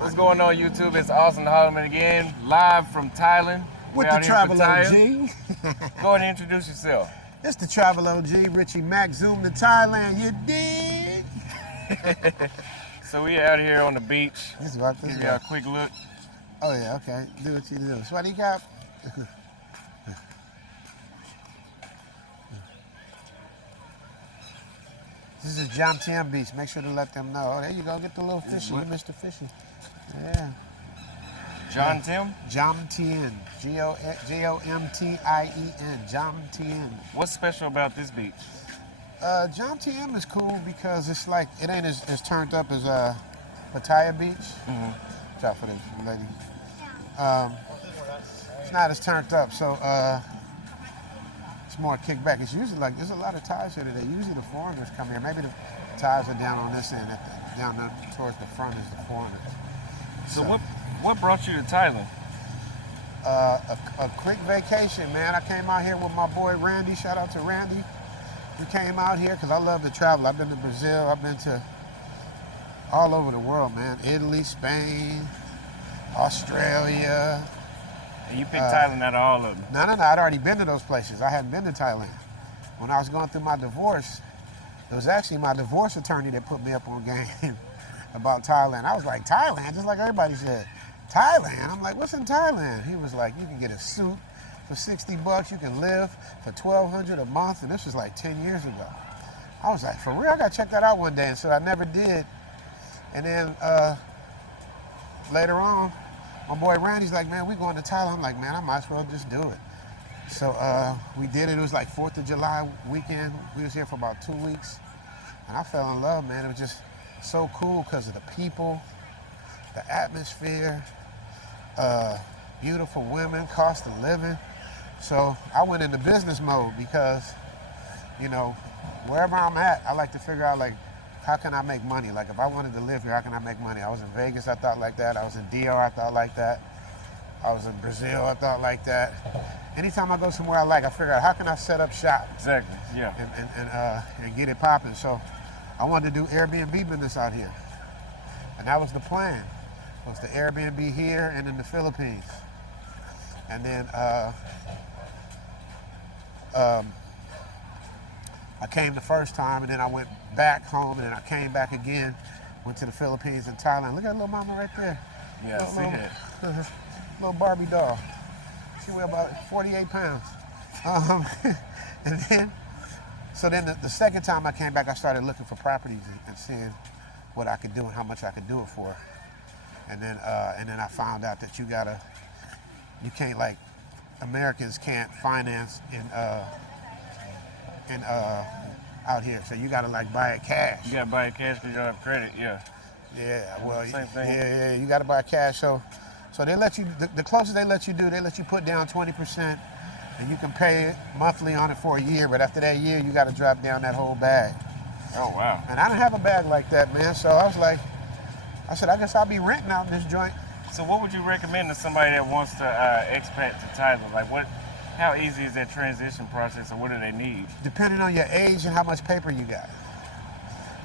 What's going on, YouTube? It's Auston Holleman again, live from Thailand. With the Travel OG. Go ahead and introduce yourself. It's the Travel OG, Richie Mac, Zoom to Thailand, you dig? So we out here on the beach. This is what this Give you a quick look. Oh yeah, okay. Do what you do. Sweaty cap. This is Jomtien Beach. Make sure to let them know. Oh, there you go. Get the little fishy. You missed the fishy. Yeah. John Tim? Jomtien. G-O-M-T-I-E-N. Jomtien. What's special about this beach? Jomtien is cool because it's like, it ain't as turned up as Pattaya Beach. Mm-hmm. Watch out for the lady. It's not as turned up, so it's more kickback. It's usually like, there's a lot of Thais here today. Usually the foreigners come here. Maybe the Thais are down on this end, down towards the front is the foreigners. So what brought you to Thailand? A quick vacation, man. I came out here with my boy Randy. Shout out to Randy. We came out here because I love to travel. I've been to Brazil. I've been to all over the world, man. Italy, Spain, Australia. And you picked Thailand out of all of them? No. I'd already been to those places. I hadn't been to Thailand. When I was going through my divorce, it was actually my divorce attorney that put me up on game about Thailand. I was like, Thailand? Just like everybody said. Thailand? I'm like, what's in Thailand? He was like, you can get a suit for $60. You can live for $1,200 a month. And this was like 10 years ago. I was like, for real? I got to check that out one day. And so I never did. And then later on, my boy Randy's like, man, we going to Thailand. I'm like, man, I might as well just do it. So we did it. It was like 4th of July weekend. We was here for about 2 weeks. And I fell in love, man. It was just so cool because of the people, the atmosphere, beautiful women, cost of living. So I went into business mode because, you know, wherever I'm at, I like to figure out, like, how can I make money? Like, if I wanted to live here, how can I make money? I was in Vegas, I thought like that. I was in DR, I thought like that. I was in Brazil, I thought like that. Anytime I go somewhere I like, I figure out how can I set up shop. Exactly, yeah. And get it popping. So I wanted to do Airbnb business out here. And that was the plan. Was the Airbnb here and in the Philippines. And then I came the first time, and then I went back home, and then I came back again, went to the Philippines and Thailand. Look at little mama right there. Yeah, see that. Little Barbie doll. She weighed about 48 pounds. And then, so then the second time I came back, I started looking for properties and seeing what I could do and how much I could do it for. And then I found out that you can't, like, Americans can't finance out here, so you gotta, like, buy it cash. You gotta buy it cash because you don't have credit, yeah. Yeah, well, same thing. Yeah, you gotta buy cash. So they let you, the closest they let you do, they let you put down 20%, and you can pay monthly on it for a year, but after that year, you gotta drop down that whole bag. Oh, wow. And I didn't have a bag like that, man, so I was like, I said, I guess I'll be renting out in this joint. So what would you recommend to somebody that wants to expat to Thailand? Like, how easy is that transition process, and what do they need? Depending on your age and how much paper you got.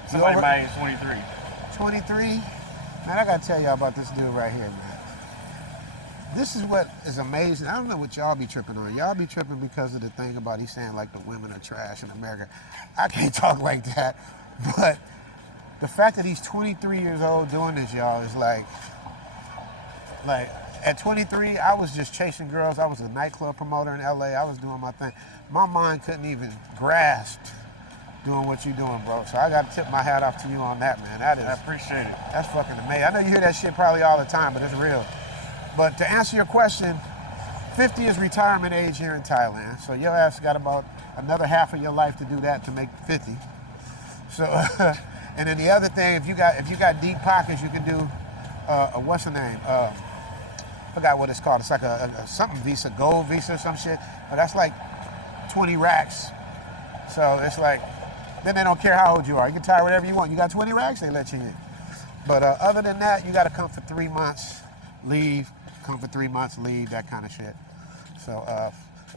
Somebody my age, 23. 23? Man, I gotta tell y'all about this dude right here, man. This is what is amazing. I don't know what y'all be tripping on. Y'all be tripping because of the thing about he's saying, like, the women are trash in America. I can't talk like that, but the fact that he's 23 years old doing this, y'all, is like at 23, I was just chasing girls. I was a nightclub promoter in LA. I was doing my thing. My mind couldn't even grasp doing what you're doing, bro. So I got to tip my hat off to you on that, man. I appreciate it. That's fucking amazing. I know you hear that shit probably all the time, but it's real. But to answer your question, 50 is retirement age here in Thailand. So your ass got about another half of your life to do that to make 50. So, and then the other thing, if you got deep pockets, you can do what's the name? Forgot what it's called. It's like a something visa, gold visa or some shit. But that's like 20 racks. So it's like, then they don't care how old you are. You can retire whatever you want. You got 20 racks, they let you in. But other than that, you got to come for 3 months, leave, come for 3 months, leave, that kind of shit. So,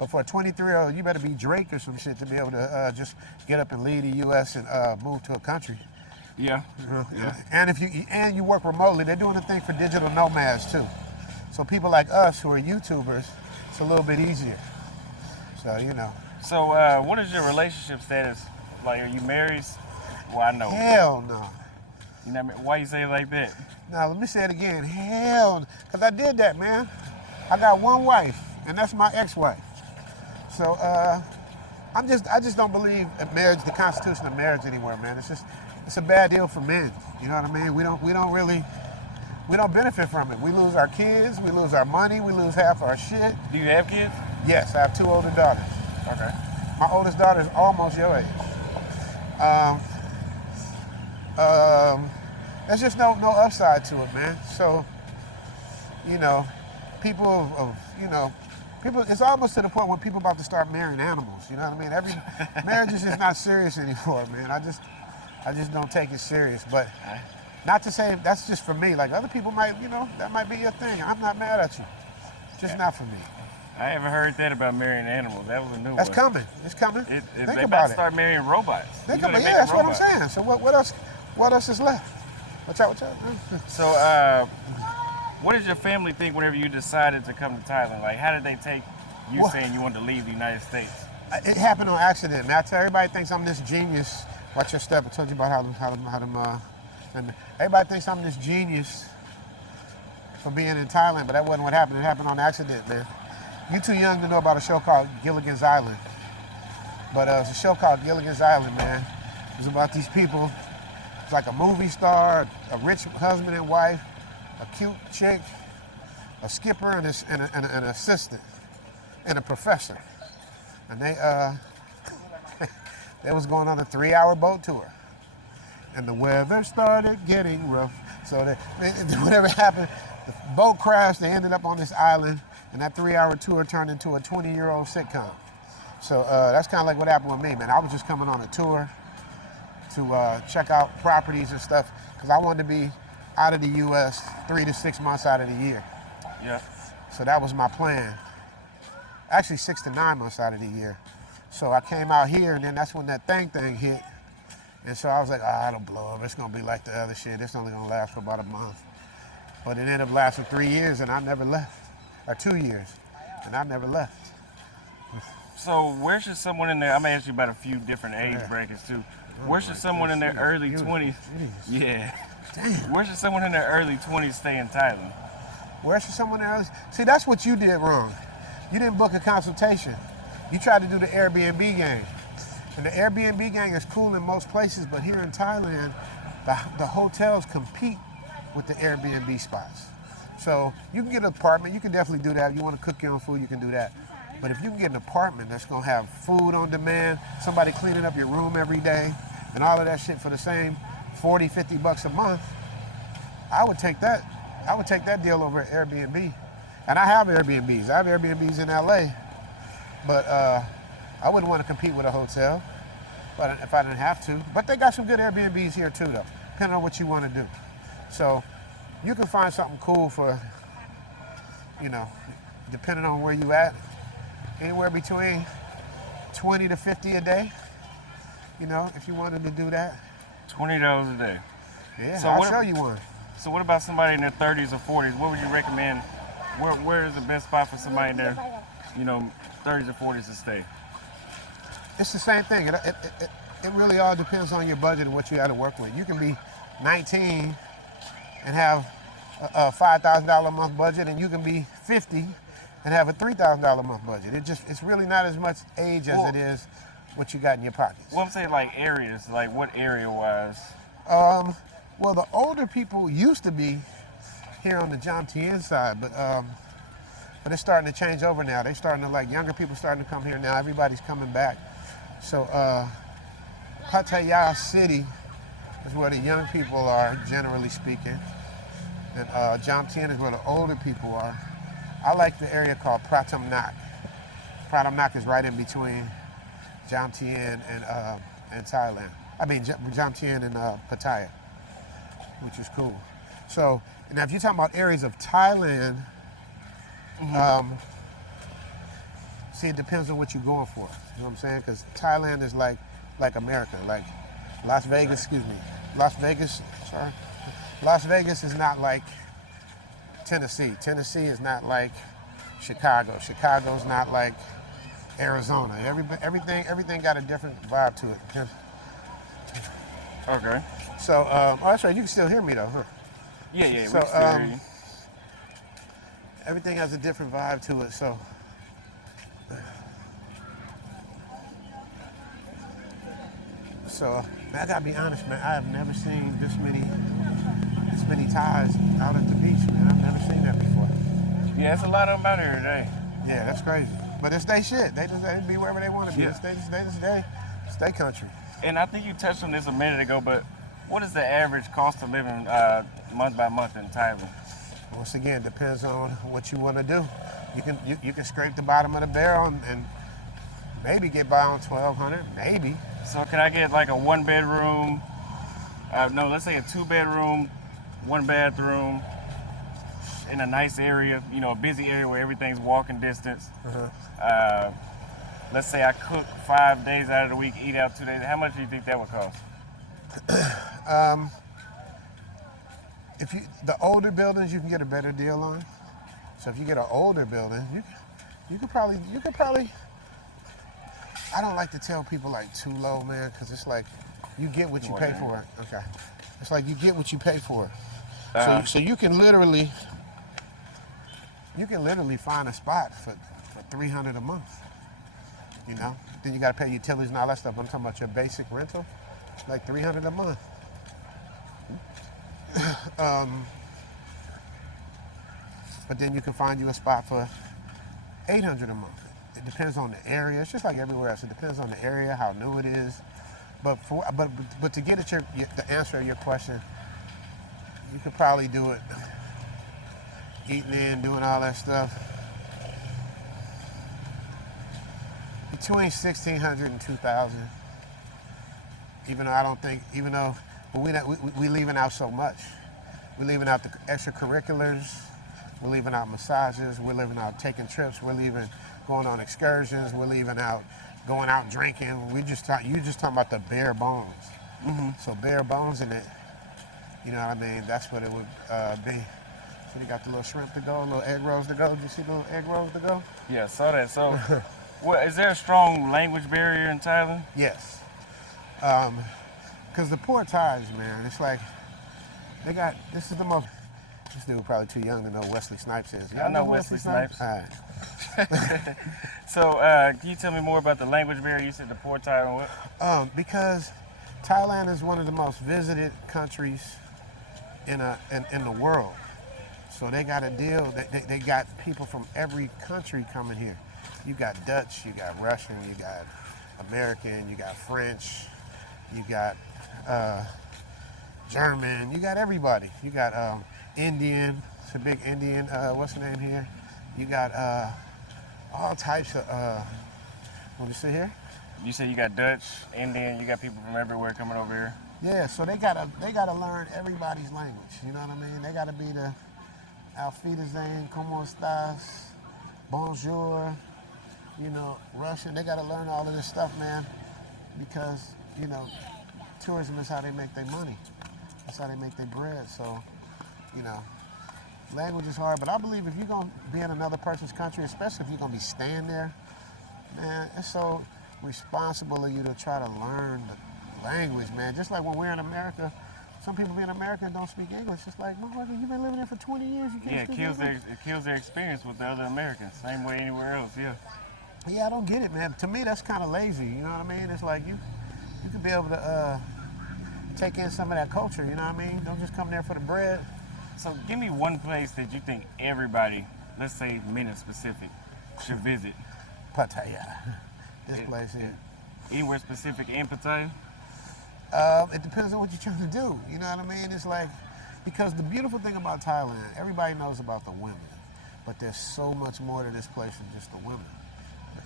but for a 23-year-old, you better be Drake or some shit to be able to just get up and leave the U.S. and move to a country. Yeah. Yeah. And if you work remotely, they're doing a thing for digital nomads too. So people like us who are YouTubers, it's a little bit easier. So So what is your relationship status? Like, are you married? Well, I know. Hell no. You know what I mean? Why you say it like that? Now let me say it again. Hell, because I did that, man. I got one wife, and that's my ex-wife. So I just don't believe in marriage, the constitution of marriage anywhere, man. It's a bad deal for men. You know what I mean? We don't benefit from it. We lose our kids, we lose our money, we lose half our shit. Do you have kids? Yes, I have 2 older daughters. Okay. My oldest daughter is almost your age. There's just no upside to it, man. So, people people, it's almost to the point where people about to start marrying animals. You know what I mean? Marriage is just not serious anymore, man. I just don't take it serious. But not to say that's just for me. Like other people might, that might be your thing. I'm not mad at you. Just not for me. I haven't heard that about marrying animals. That was a new one. That's coming. It's coming. Think Think about about to it. start marrying robots. Think about it. Yeah, that's what I'm saying. So what else is left? What's up? So what did your family think whenever you decided to come to Thailand? Like, how did they take you saying you wanted to leave the United States? It happened on accident. Now, I tell everybody thinks I'm this genius. Watch your step. I told you about and everybody thinks I'm this genius for being in Thailand, but that wasn't what happened. It happened on accident, man. You're too young to know about a show called Gilligan's Island. But it's a show called Gilligan's Island, man. It's about these people. It's like a movie star, a rich husband and wife, a cute chick, a skipper, and an assistant, and a professor. And they was going on a 3-hour boat tour. And the weather started getting rough. So whatever happened, the boat crashed, they ended up on this island, and that 3-hour tour turned into a 20-year-old sitcom. So that's kind of like what happened with me, man. I was just coming on a tour to check out properties and stuff, because I wanted to be out of the U.S. 3 to 6 months out of the year. Yeah. So that was my plan. Actually 6 to 9 months out of the year. So I came out here, and then that's when that thing hit. And so I was like, it'll blow up. It's going to be like the other shit. It's only going to last for about a month. But it ended up lasting 3 years, and I never left. Or 2 years, and I never left. So where should someone in there, I'm going to ask you about a few different age brackets too. Where should someone in their early 20s, where should someone in their early 20s stay in Thailand? Where should someone else? See, that's what you did wrong. You didn't book a consultation. You tried to do the Airbnb game. And the Airbnb gang is cool in most places, but here in Thailand, the hotels compete with the Airbnb spots. So you can get an apartment, you can definitely do that. If you want to cook your own food, you can do that. But if you can get an apartment that's going to have food on demand, somebody cleaning up your room every day, and all of that shit for the same 40, 50 bucks a month, I would take that. I would take that deal over at Airbnb. And I have Airbnbs. I have Airbnbs in LA, but I wouldn't want to compete with a hotel, but if I didn't have to. But they got some good Airbnbs here too, though, depending on what you want to do. So you can find something cool for, depending on where you at, anywhere between 20 to 50 a day, if you wanted to do that. $20 a day. Yeah, so I'll show you one. So what about somebody in their 30s or 40s? What would you recommend? Where is the best spot for somebody in their, 30s or 40s to stay? It's the same thing. It really all depends on your budget and what you got to work with. You can be 19 and have a $5,000 a month budget, and you can be 50 and have a $3,000 a month budget. It's really not as much age as it is what you got in your pockets. Well, I'm saying like areas, like what area-wise? Well, the older people used to be here on the John Tien side, but it's starting to change over now. They're starting to, younger people starting to come here now. Everybody's coming back. So Pattaya City is where the young people are, generally speaking. And John Tien is where the older people are. I like the area called Pratam Nak. Pratam Nak is right in between John Tien and Thailand. I mean, John Tien and Pattaya, which is cool. So, now if you're talking about areas of Thailand, see, it depends on what you're going for. You know what I'm saying? Because Thailand is like America, like Las Vegas, Las Vegas, sorry. Las Vegas is not like Tennessee. Tennessee is not like Chicago. Chicago's not like Arizona. Everything got a different vibe to it. Okay. So, oh, that's right. You can still hear me though, huh? Yeah, So, we can still hear you. Everything has a different vibe to it. So, man, I gotta be honest, man. I have never seen this many Thais out at the beach, man. I've never seen that before. Yeah, it's a lot of them out here today. Yeah, that's crazy. But it's their shit. They be wherever they want to be. Yeah. It's their country. And I think you touched on this a minute ago, but what is the average cost of living month by month in Thailand? Once again, depends on what you want to do. You can scrape the bottom of the barrel and maybe get by on $1,200, maybe. So can I get like a one bedroom? No, let's say a 2-bedroom, 1 bathroom in a nice area, a busy area where everything's walking distance. Uh-huh. Let's say I cook 5 days out of the week, eat out 2 days. How much do you think that would cost? The older buildings you can get a better deal on. So if you get an older building, you could probably. I don't like to tell people like too low, man, because it's like you get what you pay for. Okay, it's like you get what you pay for. So you can literally find a spot for $300 a month. Then you got to pay utilities and all that stuff. I'm talking about your basic rental, like $300 a month. But then you can find you a spot for $800 a month. It depends on the area. It's just like everywhere else. It depends on the area, how new it is. But to get at the answer of your question, you could probably do it eating in, doing all that stuff, between $1,600 and $2,000. Even though we leaving out so much. We're leaving out the extracurriculars. We're leaving out massages. We're leaving out taking trips. We're leaving going on excursions. We're leaving out going out drinking. You just talking about the bare bones. Mm-hmm. So bare bones in it. You know what I mean? That's what it would be. So you got the little shrimp to go, little egg rolls to go. Did you see the little egg rolls to go? Yeah, I saw that. So, is there a strong language barrier in Thailand? Yes. Because the poor Thais, man, it's like this dude probably too young to know Wesley Snipes is. I know Wesley Snipes. All right. So, can you tell me more about the language barrier? You said the poor Thai. What? Because Thailand is one of the most visited countries in the world. So they got a deal. They got people from every country coming here. You got Dutch, you got Russian, you got American, you got French, you got German, you got everybody. You got Indian. It's a big Indian. What's the name here? You got all types of. What you see here? You say you got Dutch, Indian. You got people from everywhere coming over here. Yeah, so they gotta learn everybody's language. You know what I mean? They gotta be the Auf Wiedersehen, ¿Cómo estás? Bonjour. Russian. They gotta learn all of this stuff, man, because tourism is how they make their money. That's how they make their bread. So, language is hard, but I believe if you're gonna be in another person's country, especially if you're gonna be staying there, man, it's so responsible of you to try to learn the language, man. Just like when we're in America, some people in America don't speak English. It's like, motherfucker, you've been living there for 20 years. You can't speak English. It kills their experience with the other Americans. Same way anywhere else. Yeah. Yeah, I don't get it, man. To me, that's kind of lazy. You know what I mean? It's like you could be able to take in some of that culture. You know what I mean? Don't just come there for the bread. So give me one place that you think everybody, let's say men in specific, should visit. Pattaya. This place here. Anywhere specific in Pattaya? It depends on what you're trying to do. You know what I mean? It's like, because the beautiful thing about Thailand, everybody knows about the women, but there's so much more to this place than just the women.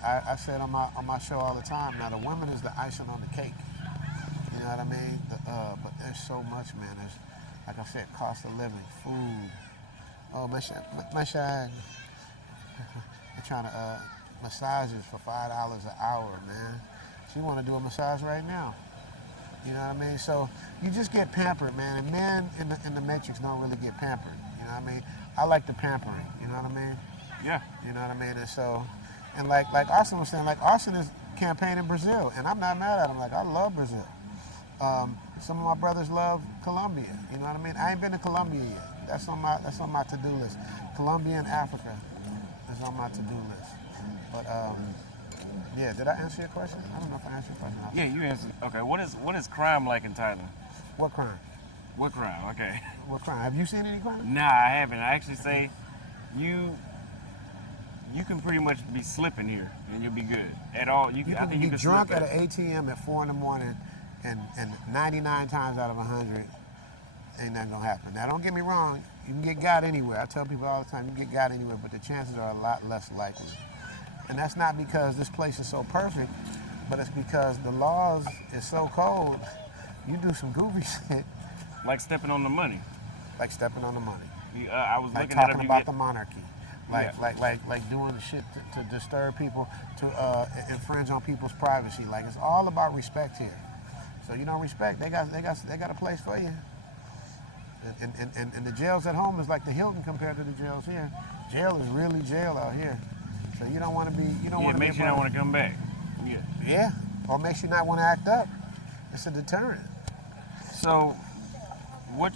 I said on my show all the time, now the women is the icing on the cake. You know what I mean? But there's so much, man. There's, like I said, cost of living, food. Oh, my they're trying to massages for $5 an hour, man. She want to do a massage right now. You know what I mean? So you just get pampered, man. And men in the Matrix don't really get pampered. You know what I mean? I like the pampering. You know what I mean? Yeah. You know what I mean? And so, and like Auston was saying, like Auston is campaigning Brazil, and I'm not mad at him. Like I love Brazil. Some of my brothers love Colombia. You know what I mean? I ain't been to Colombia yet. That's on my to-do list. Colombia and Africa is on my to-do list. But yeah, did I answer your question? I don't know if I answered your question. Yeah, you answered. Okay, what is crime like in Thailand? What crime? What crime? Okay. What crime? Have you seen any crime? Nah, I haven't. I actually say you can pretty much be slipping here and you'll be good. At all, You I can think be you can drunk slip at an ATM at 4 in the morning, and 99 times out of 100, ain't nothing gonna happen. Now, don't get me wrong. You can get got anywhere. I tell people all the time, you can get got anywhere, but the chances are a lot less likely. And that's not because this place is so perfect, but it's because the laws is so cold. You do some goofy shit, like stepping on the money. like stepping on the money, I was like looking at talking about the monarchy, like doing the shit to disturb people, to infringe on people's privacy. Like it's all about respect here. So you don't respect, they got a place for you. And the jails at home is like the Hilton compared to the jails here. Jail is really jail out here. So you don't want to be, it makes you not want to come back. Yeah. Yeah, or makes you not want to act up. It's a deterrent. So, what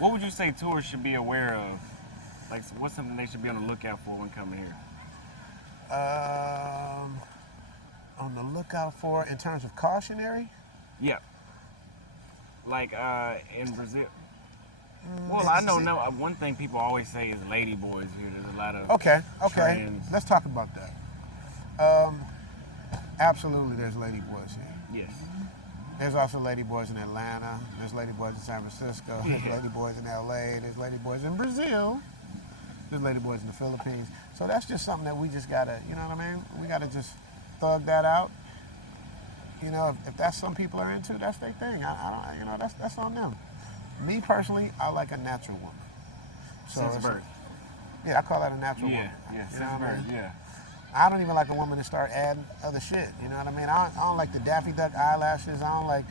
would you say tourists should be aware of? Like, what's something they should be on the lookout for when coming here? On the lookout for in terms of cautionary? Yeah. Like in Brazil. Well, I know one thing people always say is lady boys here. There's a lot of Okay. trends. Let's talk about that. Absolutely, there's lady boys here. Yes. There's also lady boys in Atlanta. There's lady boys in San Francisco. There's lady boys in LA. There's lady boys in Brazil. There's lady boys in the Philippines. So that's just something that we just gotta, you know what I mean? We gotta just thug that out. You know, if that's some people are into, that's their thing. I don't, you know, that's on them. Me personally, I like a natural woman. So Since birth. Yeah, I call that a natural woman. Yeah, You since know what I birth, mean? yeah. I don't even like a woman to start adding other shit. You know what I mean? I don't like the Daffy Duck eyelashes. I don't like,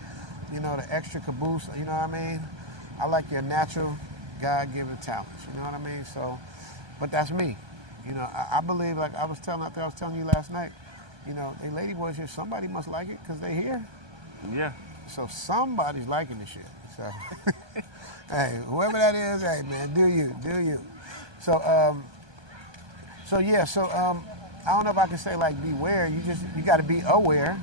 the extra caboose. You know what I mean? I like your natural, God-given talents. You know what I mean? So, but that's me. I believe, like I was telling you last night. They ladyboys here. Somebody must like it because they here. Yeah. So somebody's liking the shit. So, hey, whoever that is, hey man, do you? So, I don't know if I can say like beware. You got to be aware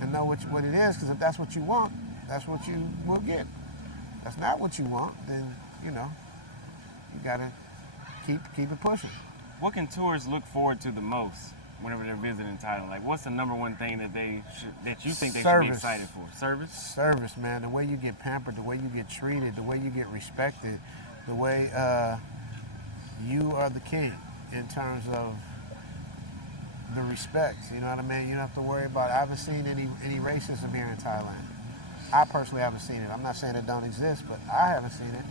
and know what it is, because if that's what you want, that's what you will get. If that's not what you want, then you got to keep it pushing. What can tourists look forward to the most whenever they're visiting Thailand? Like, what's the number one thing that you think they should be excited for? Service? Service, man. The way you get pampered, the way you get treated, the way you get respected, the way you are the king in terms of the respect. You know what I mean? You don't have to worry about it. I haven't seen any racism here in Thailand. I personally haven't seen it. I'm not saying it don't exist, but I haven't seen it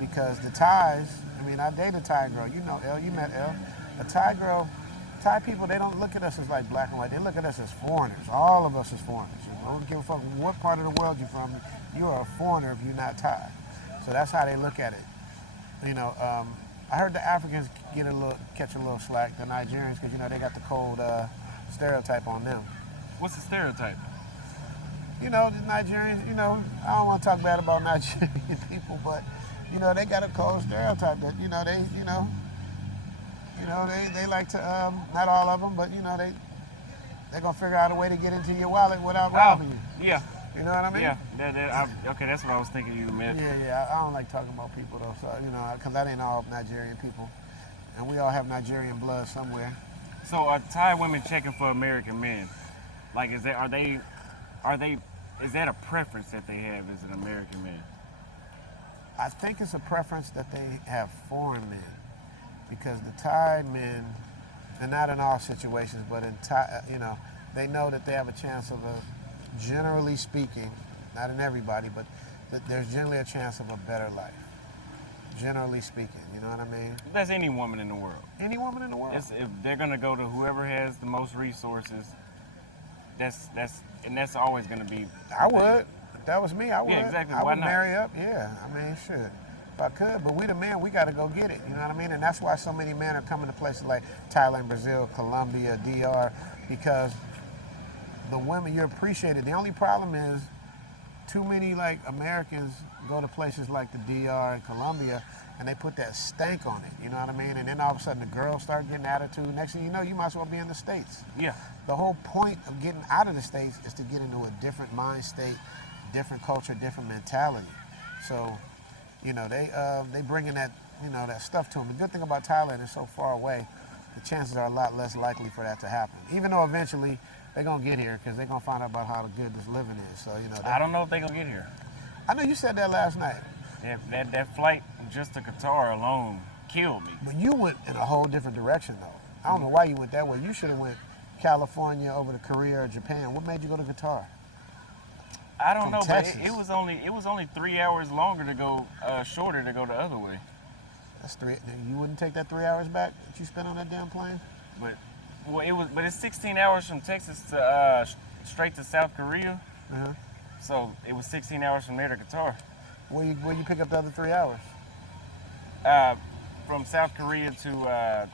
because the Thais, I dated a Thai girl. You know Elle, you met Elle. A Thai people, they don't look at us as like black and white. They look at us as foreigners. All of us as foreigners. I don't give a fuck what part of the world you're from. You are a foreigner if you're not Thai. So that's how they look at it. I heard the Africans catch a little slack, the Nigerians, because they got the cold stereotype on them. What's the stereotype? The Nigerians. I don't want to talk bad about Nigerian people, but they got a cold stereotype that they like to, not all of them, but they're gonna figure out a way to get into your wallet without robbing you. Yeah. You know what I mean? Yeah. Okay, that's what I was thinking you meant. Yeah. I don't like talking about people though, so because that ain't all Nigerian people, and we all have Nigerian blood somewhere. So are Thai women checking for American men? Like, is that a preference that they have as an American man? I think it's a preference that they have foreign men, because the Thai men, and not in all situations, but in Thai, they know that they have a chance of generally speaking, not in everybody, but that there's generally a chance of a better life. Generally speaking, you know what I mean? That's any woman in the world. Any woman in the world. If they're gonna go to whoever has the most resources, that's always going to be. I would. If that was me, I would. Yeah, exactly. I Why would not? marry up. Yeah, I mean, shit. If I could, but we the men, we got to go get it. You know what I mean? And that's why so many men are coming to places like Thailand, Brazil, Colombia, DR, because the women, you're appreciated. The only problem is too many like Americans go to places like the DR and Colombia and they put that stank on it, you know what I mean? And then all of a sudden the girls start getting attitude. Next thing you know, you might as well be in the States. Yeah. The whole point of getting out of the States is to get into a different mind state, different culture, different mentality. So, you know, they bring in that, you know, that stuff to them. The good thing about Thailand is so far away, the chances are a lot less likely for that to happen. Even though eventually they're going to get here because they're going to find out about how good this living is. So, you know. I don't know if they're going to get here. I know you said that last night. Yeah, that flight just to Qatar alone killed me. But you went in a whole different direction, though. I don't know why you went that way. You should have went California over to Korea or Japan. What made you go to Qatar? I don't From know, Texas. but it was only 3 hours longer to go, shorter to go the other way. That's three. You wouldn't take that 3 hours back that you spent on that damn plane? But it's 16 hours from Texas to straight to South Korea. Uh-huh. So it was 16 hours from there to Qatar. Where you pick up the other 3 hours? From South Korea to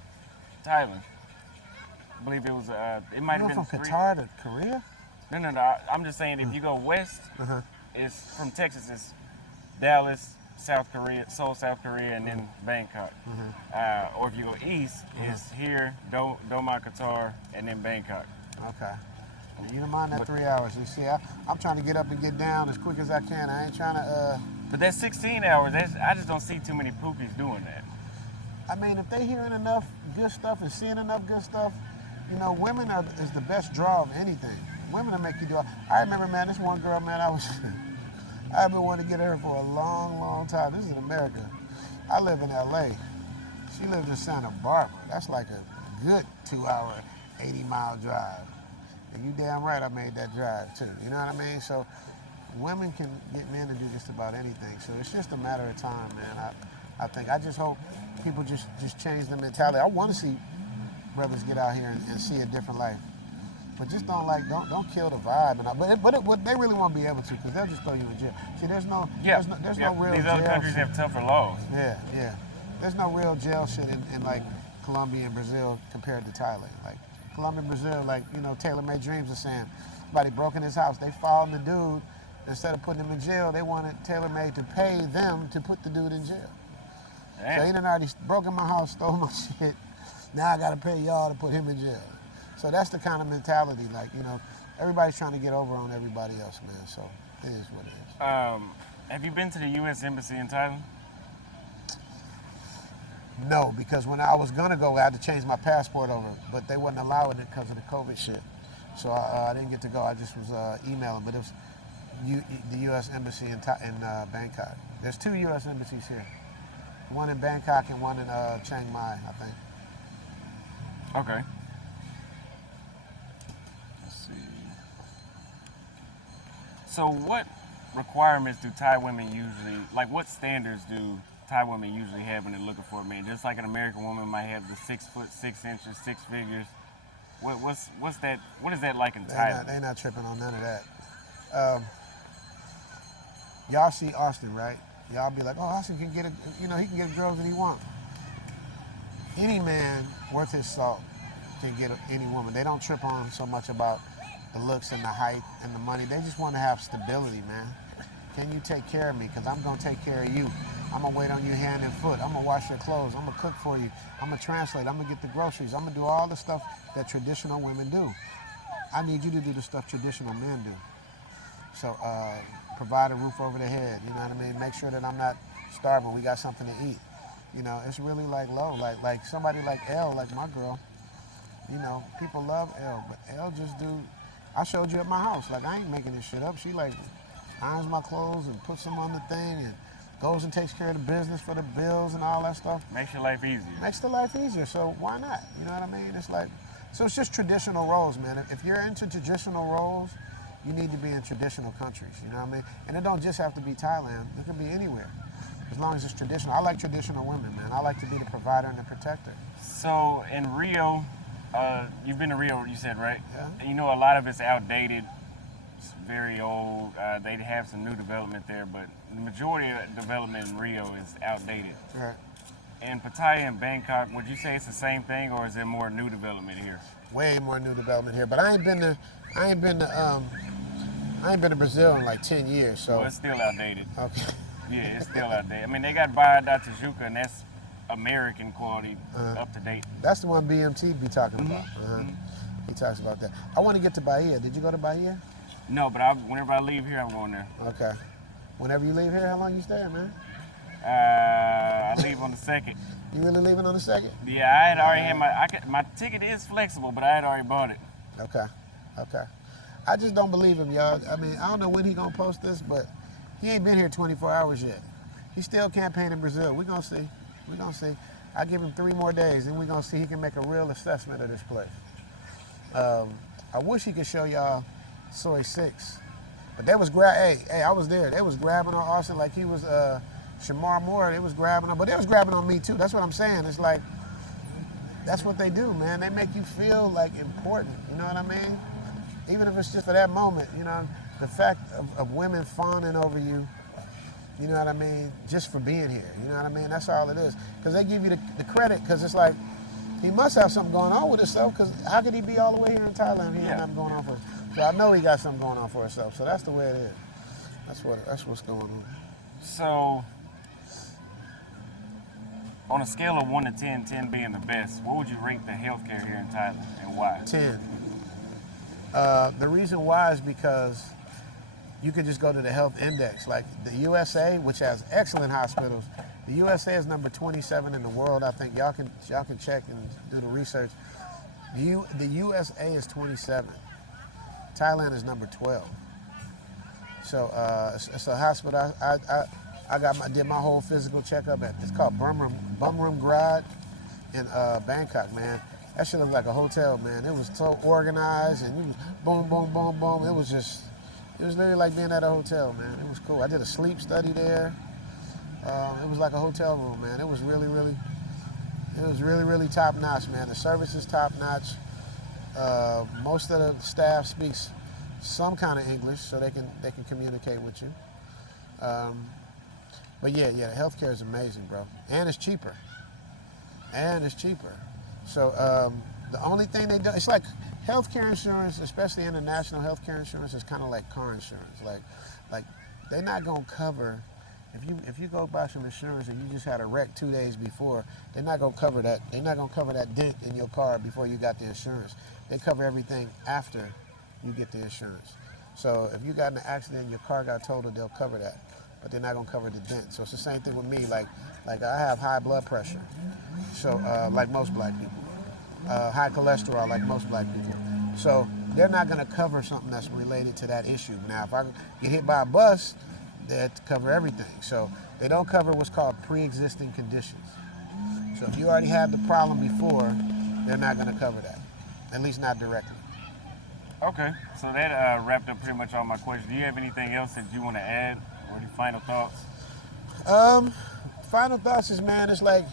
Thailand. I believe it was. It might have been from Qatar to Korea? No. I'm just saying if you go west, Uh-huh. it's from Texas. It's Dallas, South Korea, Seoul, South Korea, and then Bangkok. Or if you go east, it's here, Doma, Qatar, and then Bangkok. Okay. You don't mind that 3 hours. You see, I'm trying to get up and get down as quick as I can. I ain't trying to. But that's 16 hours. I just don't see too many poopies doing that. I mean, if they hearing enough good stuff and seeing enough good stuff, you know, women is the best draw of anything. Women will make you do. I remember, man, this one girl, man, I've been wanting to get her for a long, long time. This is in America. I live in LA. She lives in Santa Barbara. That's like a good 2 hour, 80-mile drive. And you damn right I made that drive too. You know what I mean? So women can get men to do just about anything. So it's just a matter of time, man. I just hope people just change the mentality. I want to see brothers get out here and see a different life. But just don't kill the vibe. But they really won't be able to because they'll just throw you in jail. See, there's no real These jail other countries shit. have tougher laws. Yeah. There's no real jail shit in like Colombia and Brazil compared to Thailand. Like Colombia and Brazil, like, you know, Taylor Made Dreams is saying, somebody broke in his house. They followed the dude. Instead of putting him in jail, they wanted Taylor Made to pay them to put the dude in jail. Damn. So he done already broke in my house, stole my shit. Now I got to pay y'all to put him in jail. So that's the kind of mentality, like, you know, everybody's trying to get over on everybody else, man. So it is what it is. Have you been to the U.S. Embassy in Thailand? No, because when I was going to go, I had to change my passport over, but they wouldn't allow it because of the COVID shit. So I didn't get to go. I just was emailing, but it was the U.S. Embassy in Bangkok. There's 2 U.S. embassies here. One in Bangkok and one in Chiang Mai, I think. Okay. Let's see. So what requirements do Thai women usually, like what standards do Thai women usually have when they're looking for a man? Just like an American woman might have the 6 foot 6 inches, 6 figures. What's that? What is that like in Thailand? They're not tripping on none of that. Y'all see Auston, right? Y'all be like, oh, Auston can get he can get girls that he wants. Any man worth his salt can get any woman. They don't trip on so much about the looks and the height and the money. They just want to have stability, man. Can you take care of me? Because I'm going to take care of you. I'm going to wait on you hand and foot. I'm going to wash your clothes. I'm going to cook for you. I'm going to translate. I'm going to get the groceries. I'm going to do all the stuff that traditional women do. I need you to do the stuff traditional men do. So provide a roof over their head. You know what I mean? Make sure that I'm not starving. We got something to eat. You know, it's really like low. Like somebody like Elle, like my girl, you know, people love Elle. But Elle just do, I showed you at my house. Like, I ain't making this shit up. She like irons my clothes and puts them on the thing and goes and takes care of the business for the bills and all that stuff. Makes your life easier. Makes the life easier, so why not? You know what I mean? It's like, so it's just traditional roles, man. If you're into traditional roles, you need to be in traditional countries, you know what I mean? And it don't just have to be Thailand. It can be anywhere, as long as it's traditional. I like traditional women, man. I like to be the provider and the protector. So in Rio, You've been to Rio, you said, right? Yeah. And you know, a lot of it's outdated. It's very old. They have some new development there, but the majority of development in Rio is outdated. Right. In Pattaya and Bangkok, would you say it's the same thing, or is there more new development here? Way more new development here. But I ain't been to Brazil in like 10 years. So Well, it's still outdated. okay. Yeah, it's still outdated. I mean, they got Barra da Tijuca, and that's American quality, up to date. That's the one BMT be talking about. He talks about that. I want to get to Bahia. Did you go to Bahia? No, but whenever I leave here, I'm going there. Okay. Whenever you leave here, how long you staying, man? I leave on the 2nd. You really leaving on the 2nd? Yeah, I had already had my ticket is flexible, but I had already bought it. Okay. Okay. I just don't believe him, y'all. I mean, I don't know when he gonna post this, but he ain't been here 24 hours yet. He's still campaigning Brazil. We're gonna see. We're gonna see. I give him 3 more days, and we're gonna see he can make a real assessment of this place. I wish he could show y'all Soy 6, but they was Hey, I was there. They was grabbing on Auston like he was Shamar Moore. They was grabbing on, but they was grabbing on me too. That's what I'm saying. It's like that's what they do, man. They make you feel like important. You know what I mean? Even if it's just for that moment. You know, the fact of women fawning over you. You know what I mean? Just for being here. You know what I mean? That's all it is. Because they give you the credit, because it's like, he must have something going on with himself, because how could he be all the way here in Thailand if he ain't nothing going on for him? So I know he got something going on for himself. So that's the way it is. That's what's going on. So, on a scale of 1 to 10, 10 being the best, what would you rate the healthcare here in Thailand, and why? 10. The reason why is because you could just go to the health index. Like the USA, which has excellent hospitals, the USA is number 27 in the world. I think y'all can check and do the research. The USA is 27. Thailand is number 12. So it's a hospital. I did my whole physical checkup at. It's called Bumram Grad in Bangkok, man. That shit looked like a hotel, man. It was so organized, and it was boom, boom, boom, boom. It was literally like being at a hotel, man. It was cool. I did a sleep study there. It was like a hotel room, man. It was really, really top notch, man. The service is top notch. Most of the staff speaks some kind of English, so they can communicate with you. But yeah, the healthcare is amazing, bro, and it's cheaper. So the only thing they do, it's like healthcare insurance, especially international healthcare insurance, is kind of like car insurance. Like they're not gonna cover if you go buy some insurance and you just had a wreck 2 days before. They're not gonna cover that. They're not gonna cover that dent in your car before you got the insurance. They cover everything after you get the insurance. So if you got in an accident and your car got totaled, they'll cover that, but they're not gonna cover the dent. So it's the same thing with me. Like I have high blood pressure, so like most black people. High cholesterol, like most black people. So they're not going to cover something that's related to that issue. Now, if I get hit by a bus, they have to cover everything. So they don't cover what's called pre-existing conditions. So if you already had the problem before, they're not going to cover that, at least not directly. Okay, so that wrapped up pretty much all my questions. Do you have anything else that you want to add, or any final thoughts? Final thoughts is, man, it's like,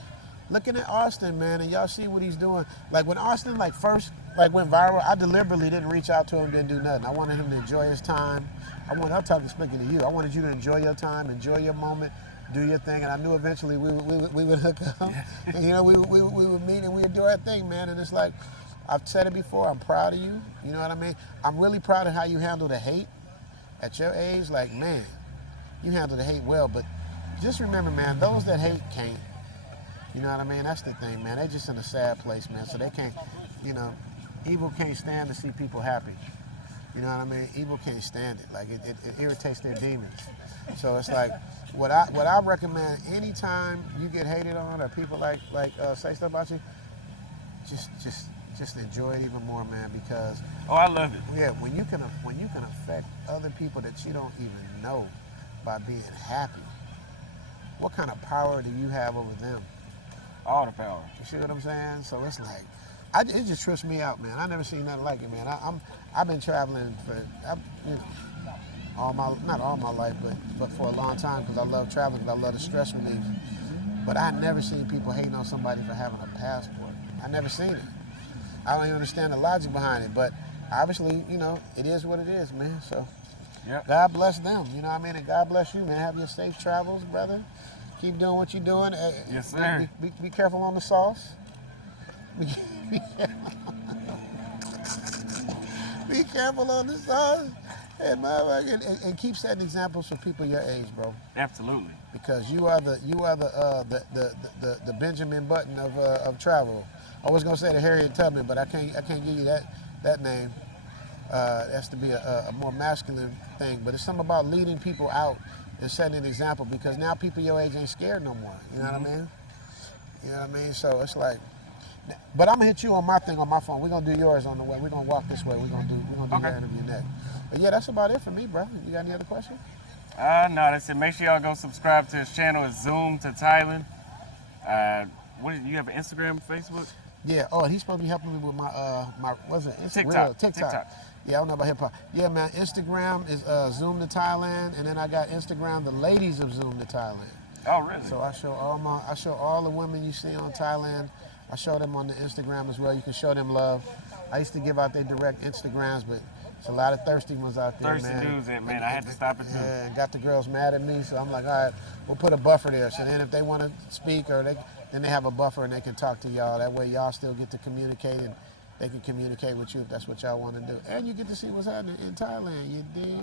looking at Auston, man, and y'all see what he's doing. Like when Auston first went viral, I deliberately didn't reach out to him, didn't do nothing. I wanted him to enjoy his time. I'm speaking to you. I wanted you to enjoy your time, enjoy your moment, do your thing, and I knew eventually we would hook up. And, you know, we would meet and we would do our thing, man. And it's like, I've said it before, I'm proud of you. You know what I mean? I'm really proud of how you handle the hate at your age. Like, man, you handle the hate well, but just remember, man, those that hate can't. You know what I mean? That's the thing, man. They just in a sad place, man. So they can't, evil can't stand to see people happy. You know what I mean? Evil can't stand it. Like it irritates their demons. So it's like what I recommend anytime you get hated on or people say stuff about you, just enjoy it even more, man. Because I love it. Yeah, when you can affect other people that you don't even know by being happy, what kind of power do you have over them? All the power. You see what I'm saying? So it's like, it just trips me out, man. I never seen nothing like it, man. I've been traveling not all my life, but for a long time, because I love traveling, because I love the stress relief. But I never seen people hating on somebody for having a passport. I never seen it. I don't even understand the logic behind it. But obviously, you know, it is what it is, man. So Yep. God bless them. You know what I mean? And God bless you, man. Have your safe travels, brother. Keep doing what you're doing. Yes, sir. Be careful on the sauce. Be, be, be careful on the sauce. And keep setting examples for people your age, bro. Absolutely. Because you are the Benjamin Button of travel. I was gonna say the Harriet Tubman, but I can't give you that name. It has to be a more masculine thing. But it's something about leading people out and setting an example, because now people your age ain't scared no more. You know what I mean? You know what I mean? So it's like, but I'm gonna hit you on my thing on my phone. We're gonna do yours on the way. We're gonna walk this way. We're gonna do Okay. your interview next. But yeah, that's about it for me, bro. You got any other questions? No, that's it. Make sure y'all go subscribe to his channel. It's Zoom to Thailand. You have an Instagram, Facebook? Yeah. Oh, and he's supposed to be helping me with my what's it? TikTok. TikTok. Yeah, I don't know about hip hop. Yeah, man. Instagram is Zoom to Thailand, and then I got Instagram, the ladies of Zoom to Thailand. Oh, really? So I show all the women you see on Thailand. I show them on the Instagram as well. You can show them love. I used to give out their direct Instagrams, but there's a lot of thirsty ones out there, Thirsty man. dudes, man. I had to stop it too. Yeah, and got the girls mad at me, so I'm like, all right, we'll put a buffer there. So then if they want to speak, then they have a buffer and they can talk to y'all. That way y'all still get to communicate, and they can communicate with you if that's what y'all want to do. And you get to see what's happening in Thailand, you dig?